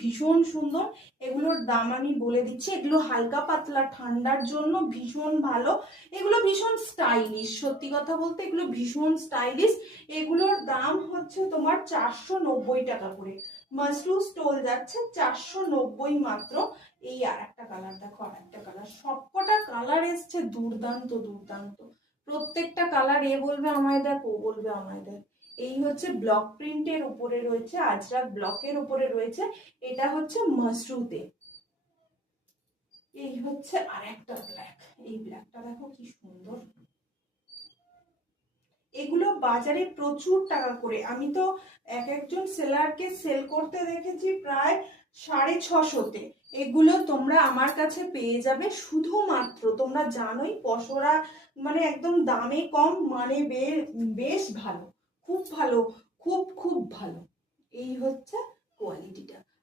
ভীষণ সুন্দর। এগুলোর দাম আমি বলে দিচ্ছি। এগুলো হালকা পাতলা ঠান্ডার জন্য ভীষণ ভালো। এগুলো ভীষণ স্টাইলিশ, সত্যি কথা বলতে এগুলো ভীষণ স্টাইলিশ। এগুলোর দাম হচ্ছে তোমার 490 টাকা করে। মাশরু স্টোল যাচ্ছে 490 মাত্র। এই আর একটা কালার দেখো, আর একটা কালার, সবকটা কালার এসছে দুর্দান্ত দুর্দান্ত। প্রত্যেকটা কালার এ বলবে আমায় দেখ, ও বলবে আমায় দেখ। এই হচ্ছে ব্লক প্রিন্টের উপরে রয়েছে, আজরাক ব্লকের উপরে রয়েছে। এটা হচ্ছে মাশরুতে। এই হচ্ছে আর একটা ব্ল্যাক। এই ব্ল্যাকটা দেখো কি সুন্দর। এগুলো বাজারে প্রচুর টাকা করে। আমি তো এক একজন সেলারকে সেল করতে দেখেছি প্রায় 650-তে। এগুলো তোমরা আমার কাছে পেয়ে যাবে শুধুমাত্র, তোমরা জানোই পসরা মানে একদম দামে কম, মানে বেশ ভালো, খুব ভালো, খুব খুব ভালো। এই হচ্ছে কোয়ালিটিটা।